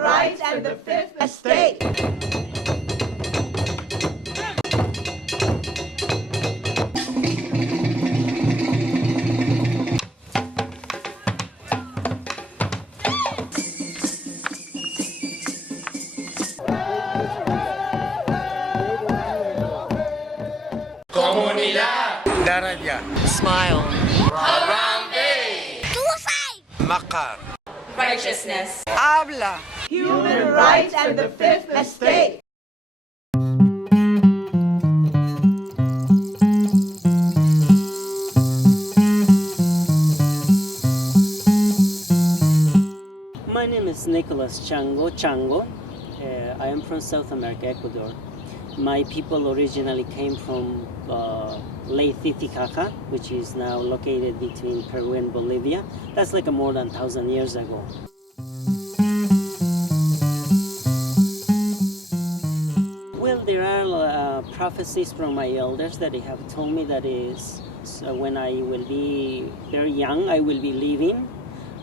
rights and the fifth estate. Comunidad. Daraja. Smile. Harambe. Makar. Righteousness. Habla. Human rights and the fifth estate. My name is Nicolas Chango. I am from South America, Ecuador. My people originally came from Lake Titicaca, which is now located between Peru and Bolivia. That's like more than 1,000 years ago. Well, there are prophecies from my elders that they have told me that is when I will be very young, I will be leaving,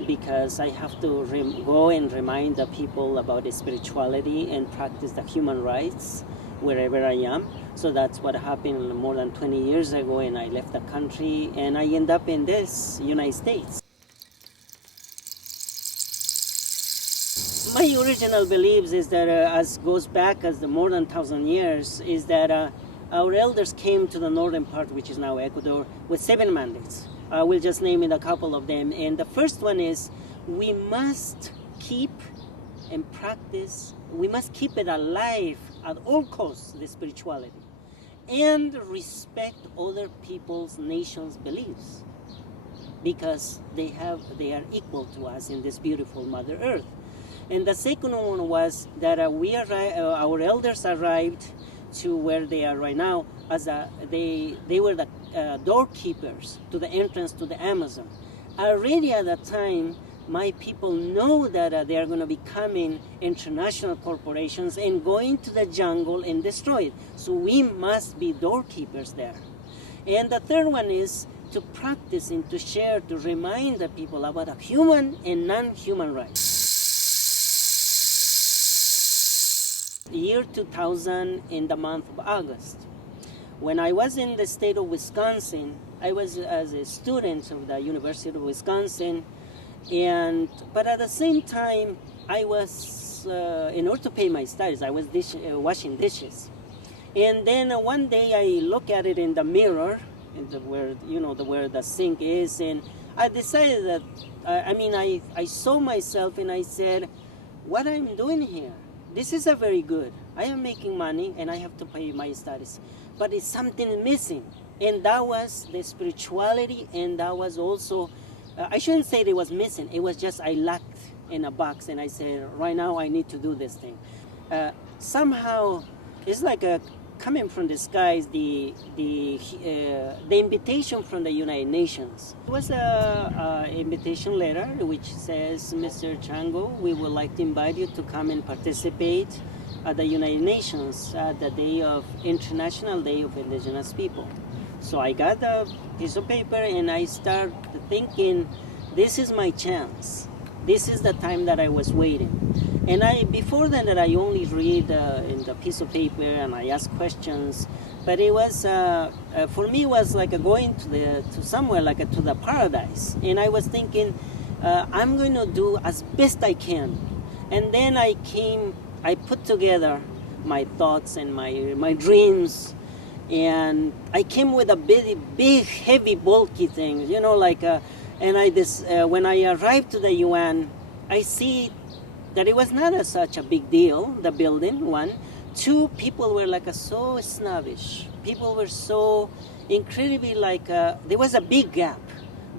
because I have to go and remind the people about the spirituality and practice the human rights wherever I am. So that's what happened more than 20 years ago, and I left the country and I end up in this United States. My original beliefs is that as goes back as the more than 1,000 years, is that our elders came to the northern part, which is now Ecuador, with 7 mandates. I will just name it a couple of them. And the first one is we must keep and practice, we must keep it alive at all costs, the spirituality, and respect other people's nations' beliefs, because they are equal to us in this beautiful Mother Earth. And the second one was that our elders arrived to where they are right now as they were the doorkeepers to the entrance to the Amazon. Already at that time, my people know that they are going to be coming international corporations and going to the jungle and destroy it. So we must be doorkeepers there. And the third one is to practice and to share, to remind the people about human and non-human rights. Year 2000, in the month of August, when I was in the state of Wisconsin, I was as a student of the University of Wisconsin, but at the same time, I was in order to pay my studies, I was washing dishes, and then one day I look at it in the mirror, where the sink is, and I decided that I saw myself and I said, what I'm doing here? This is a very good. I am making money and I have to pay my studies, but it's something missing, and that was the spirituality, and that was also, I shouldn't say it was missing. It was just I lacked in a box, and I said, right now I need to do this thing. Somehow, it's like coming from the skies, the invitation from the United Nations. It was an invitation letter which says, Mr. Chango, we would like to invite you to come and participate at the United Nations at the International Day of Indigenous People. So I got a piece of paper and I started thinking, this is my chance. This is the time that I was waiting. And before that I only read in the piece of paper and I ask questions, but it was for me it was like going to somewhere like to the paradise. And I was thinking, I'm going to do as best I can. And then I put together my thoughts and my dreams, and I came with a big heavy bulky thing, and when I arrived to the UN, I see that it was not such a big deal, the building, one. Two, people were so snobbish. People were so incredibly there was a big gap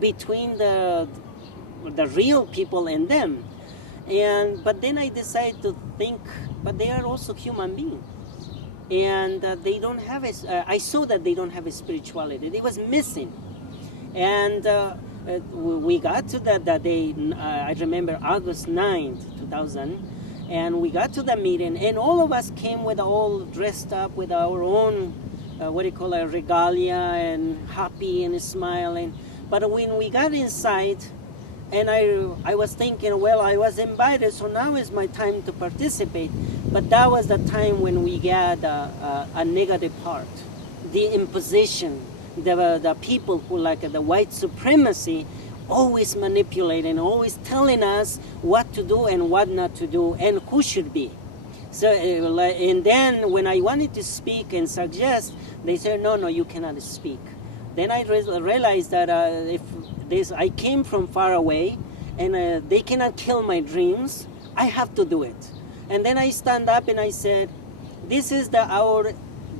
between the real people and them. But then I decided to think, but they are also human beings. And they don't have I saw that they don't have a spirituality. It was missing. And we got to that day, I remember August 9th, 2000, and we got to the meeting, and all of us came with all dressed up with our own, regalia, and happy and smiling. But when we got inside, And I was thinking, well, I was invited, so now is my time to participate. But that was the time when we got a negative part, the imposition, the people who like the white supremacy, always manipulating, always telling us what to do and what not to do, and who should be. So, and then when I wanted to speak and suggest, they said, no, you cannot speak. Then I realized that I came from far away, and they cannot kill my dreams. I have to do it. And then I stand up and I said, this is our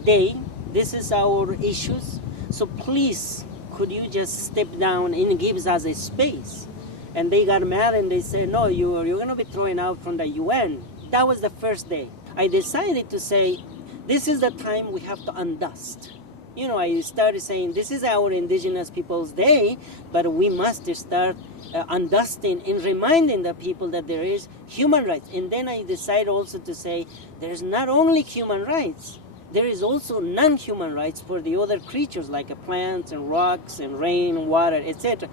day. This is our issues. So please, could you just step down and give us a space? And they got mad and they said, no, you're going to be thrown out from the UN. That was the first day. I decided to say, this is the time we have to undust. I started saying, this is our Indigenous Peoples Day, but we must start undusting and reminding the people that there is human rights. And then I decided also to say, there's not only human rights, there is also non-human rights for the other creatures like plants and rocks and rain, water, etc.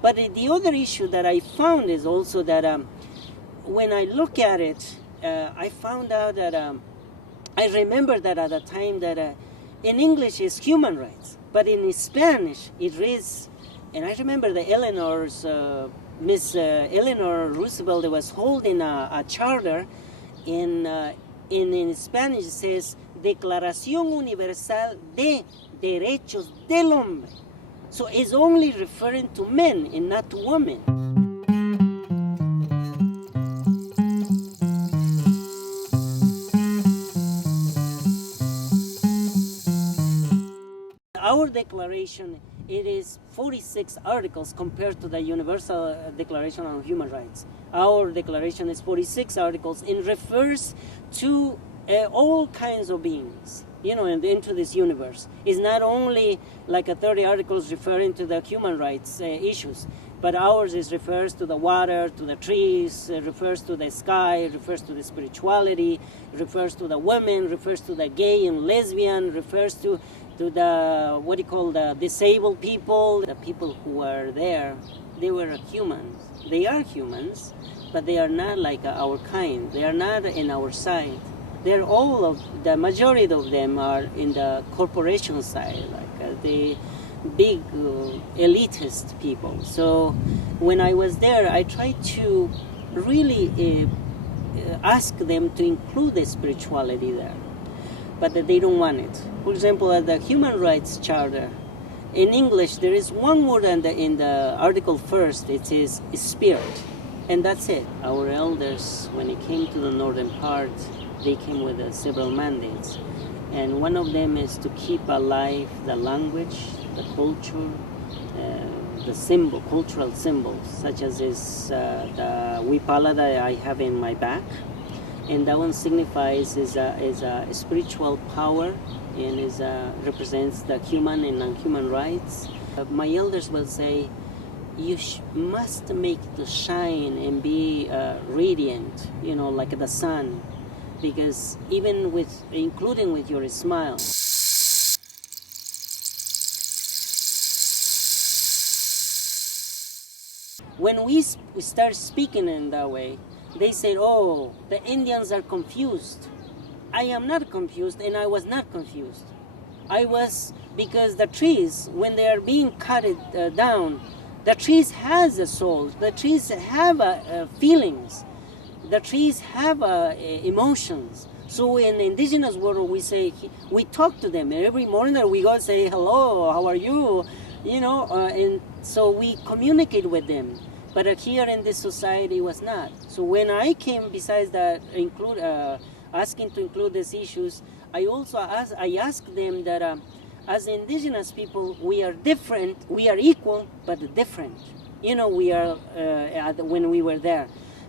But the other issue that I found is also that when I look at it, I found out that I remember that at the time that in English is human rights, but in Spanish it is, and I remember the Miss Eleanor Roosevelt was holding a charter in Spanish it says Declaración Universal de Derechos del Hombre. So it's only referring to men and not to women. Our declaration, it is 46 articles compared to the Universal Declaration on Human Rights. Our declaration is 46 articles and refers to all kinds of beings, and into this universe. It's not only like 30 articles referring to the human rights issues, but ours refers to the water, to the trees, refers to the sky, refers to the spirituality, refers to the women, refers to the gay and lesbian, refers to the, the disabled people, the people who are there. They were humans. They are humans, but they are not like our kind. They are not in our side. They're the majority of them are in the corporation side, like the big elitist people. So when I was there, I tried to really ask them to include the spirituality there, but they don't want it. For example, at the Human Rights Charter, in English, there is one word in the article first, it says spirit, and that's it. Our elders, when it came to the northern part, they came with several mandates, and one of them is to keep alive the language, the culture, the cultural symbols, such as the wipala that I have in my back, and that one signifies is a spiritual power, and represents the human and non-human rights. My elders will say, you must make it shine and be radiant, like the sun, because including with your smile. When we start speaking in that way, they say, oh, the Indians are confused. I am not confused, and I was not confused. Because the trees, when they are being cut down, the trees has a soul. The trees have feelings. The trees have emotions. So in the Indigenous world, we talk to them every morning. We go say hello, how are you, and so we communicate with them. But here in this society, it was not. So when I came, besides that, asking to include these issues, I asked them that as Indigenous people, we are different. We are equal, but different. We are when we were there.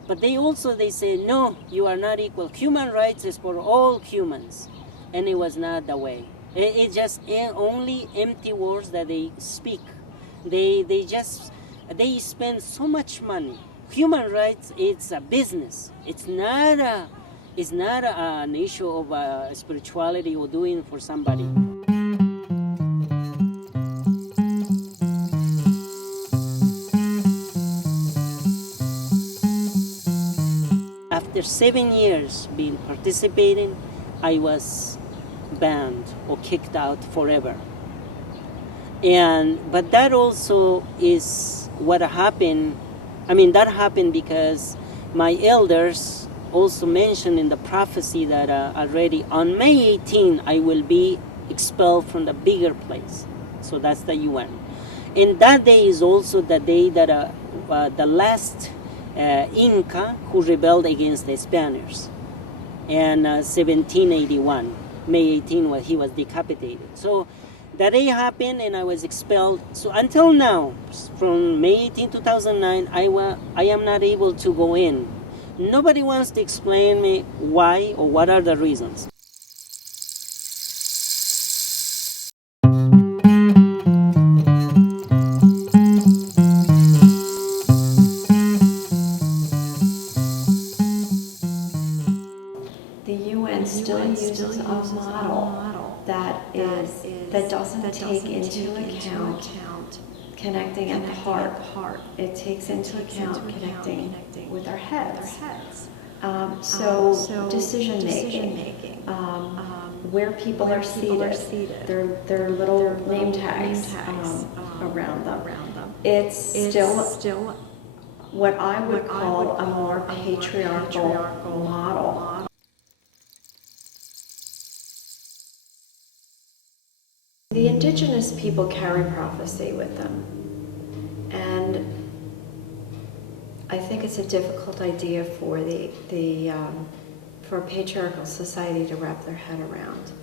But they say, no, you are not equal. Human rights is for all humans. And it was not the way. It's just only empty words that they speak. They spend so much money. Human rights, it's a business. It's not an issue of spirituality or doing for somebody. after 7 years being participating, I was banned or kicked out forever. But that also is what happened. I mean, that happened because my elders also mentioned in the prophecy that already on May 18, I will be expelled from the bigger place. So that's the UN. And that day is also the day that the last Inca who rebelled against the Spaniards. And 1781, May 18, when he was decapitated. So that day happened and I was expelled. So until now, from May 18, 2009, I am not able to go in. Nobody wants to explain me why or what are the reasons. The UN still uses a model that doesn't take into account connecting at the heart. It takes into account connecting with our heads. So decision making, where people are seated, their little name tags around them. It's still what I would call a more patriarchal model. The indigenous people carry prophecy with them, and I think it's a difficult idea for for a patriarchal society to wrap their head around.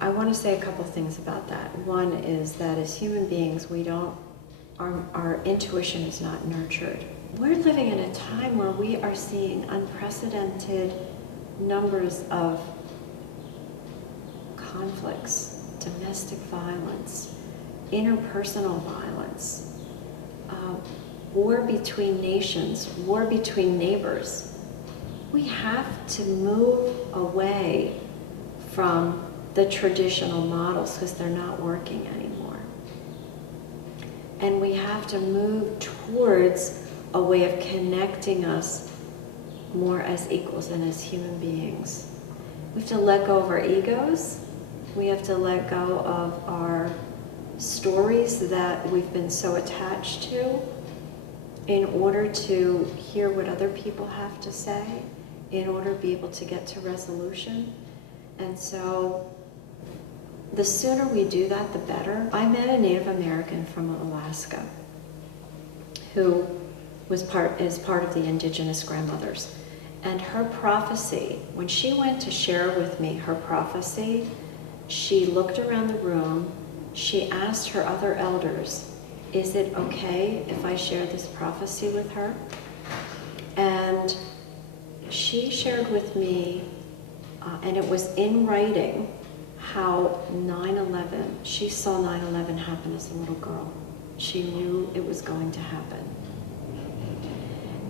I want to say a couple things about that. One is that as human beings, our intuition is not nurtured. We're living in a time where we are seeing unprecedented numbers of conflicts, domestic violence, interpersonal violence, war between nations, war between neighbors. We have to move away from the traditional models because they're not working anymore. And we have to move towards a way of connecting us more as equals and as human beings. We have to let go of our egos. We have to let go of our stories that we've been so attached to in order to hear what other people have to say, in order to be able to get to resolution. And so the sooner we do that, the better. I met a Native American from Alaska who is part of the Indigenous grandmothers. And her prophecy, when she went to share with me her prophecy, she looked around the room, she asked her other elders, is it okay if I share this prophecy with her? And she shared with me, and it was in writing, how 9/11, she saw 9/11 happen as a little girl. She knew it was going to happen.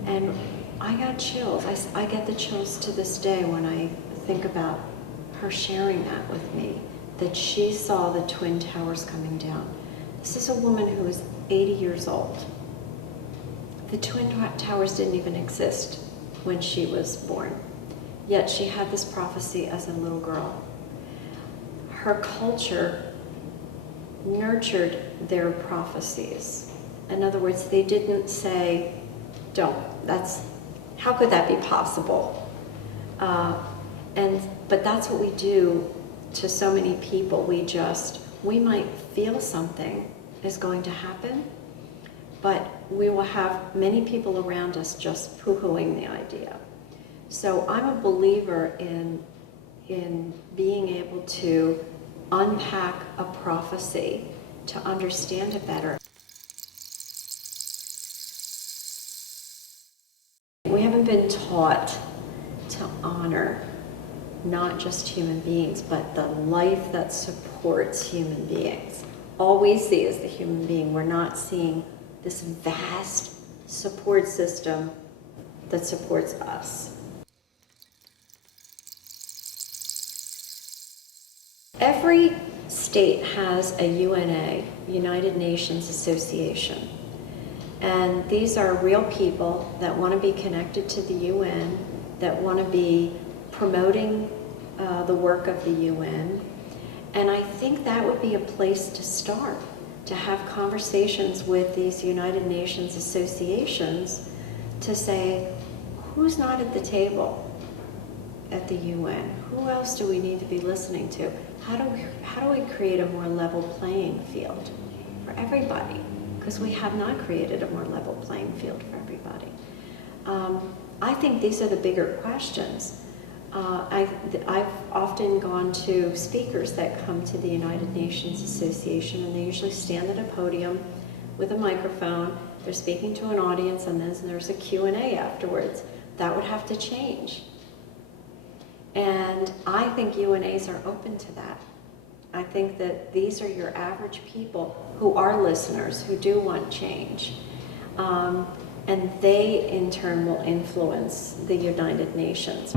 And I got chills. I get the chills to this day when I think about her sharing that with me, that she saw the Twin Towers coming down. This is a woman who is 80 years old. The Twin Towers didn't even exist when she was born, yet she had this prophecy as a little girl. Her culture nurtured their prophecies. In other words, they didn't say, how could that be possible? But that's what we do to so many people. We might feel something is going to happen, but we will have many people around us just poo-hooing the idea. So I'm a believer in being able to unpack a prophecy to understand it better. We haven't been taught to honor not just human beings, but the life that supports human beings. All we see is the human being. We're not seeing this vast support system that supports us. Every state has a UNA, United Nations Association. And these are real people that want to be connected to the UN that want to be promoting the work of the UN. And I think that would be a place to start, to have conversations with these United Nations associations to say, who's not at the table at the UN? Who else do we need to be listening to? How do we create a more level playing field for everybody? Because we have not created a more level playing field for everybody. I think these are the bigger questions. I've often gone to speakers that come to the United Nations Association, and they usually stand at a podium with a microphone. They're speaking to an audience, and then there's a Q&A afterwards. That would have to change. And I think UNAs are open to that. I think that these are your average people who are listeners, who do want change. And they, in turn, will influence the United Nations.